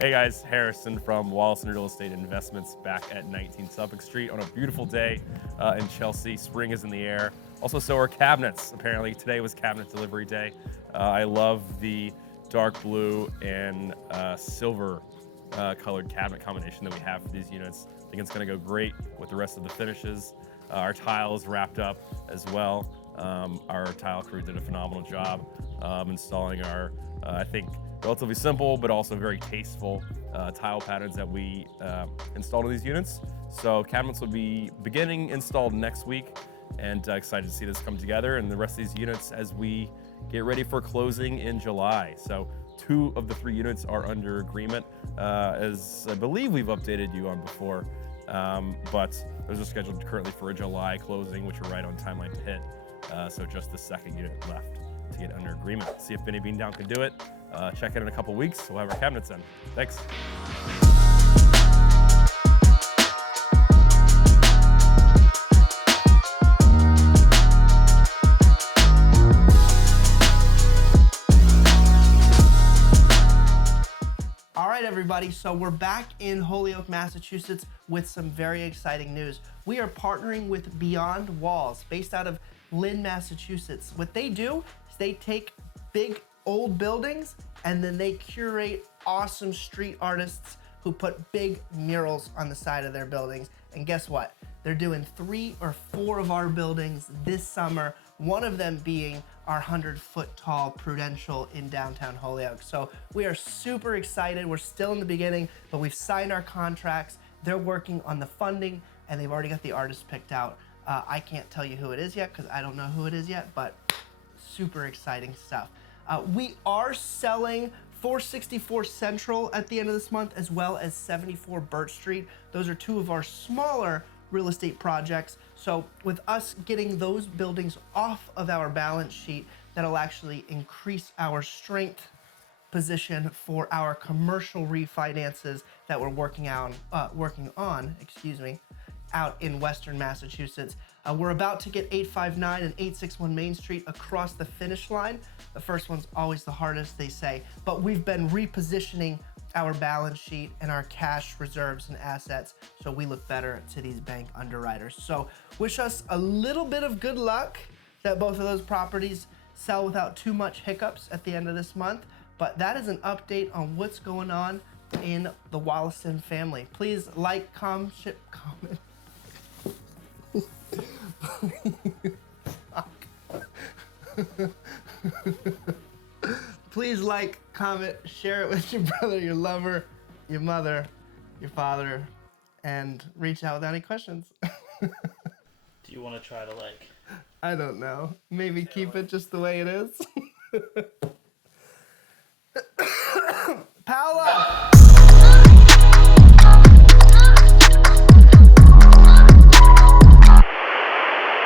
Hey guys, Harrison from Wallace & Real Estate Investments back at 19 Suffolk Street on a beautiful day in Chelsea. Spring is in the air. Also, so are cabinets. Apparently, today was cabinet delivery day. I love the dark blue and silver colored cabinet combination that we have for these units. I think it's going to go great with the rest of the finishes. Our tile is wrapped up as well. Our tile crew did a phenomenal job installing our, I think, relatively simple but also very tasteful tile patterns that we installed in these units. So cabinets will be beginning installed next week, and excited to see this come together and the rest of these units as we get ready for closing in July. So 2 of the 3 units are under agreement, as I believe we've updated you on before, but those are scheduled currently for a July closing, which we're right on timeline to hit. So just the second unit left to get under agreement. See if Benny Beandown can do it. Check it in a couple weeks. We'll have our cabinets in. Thanks. All right, everybody, so we're back in Holyoke, Massachusetts with some very exciting news. We are partnering with Beyond Walls, based out of Lynn, Massachusetts. What they do is they take big old buildings and then they curate awesome street artists who put big murals on the side of their buildings. And guess what? They're doing 3 or 4 of our buildings this summer, one of them being our 100-foot tall Prudential in downtown Holyoke. So we are super excited. We're still in the beginning, but we've signed our contracts. They're working on the funding and they've already got the artist picked out. I can't tell you who it is yet because I don't know who it is yet, but super exciting stuff. We are selling 464 Central at the end of this month, as well as 74 Birch Street. Those are 2 of our smaller real estate projects. So with us getting those buildings off of our balance sheet, that'll actually increase our strength position for our commercial refinances that we're working on, out in Western Massachusetts. We're about to get 859 and 861 Main Street across the finish line. The first one's always the hardest, they say, but we've been repositioning our balance sheet and our cash reserves and assets so we look better to these bank underwriters. So wish us a little bit of good luck that both of those properties sell without too much hiccups at the end of this month. But that is an update on what's going on in the Wollaston family. Please like, comment. Please like, comment, share it with your brother, your lover, your mother, your father, and reach out with any questions. Do you want to try to I don't know. Maybe keep it just the way it is.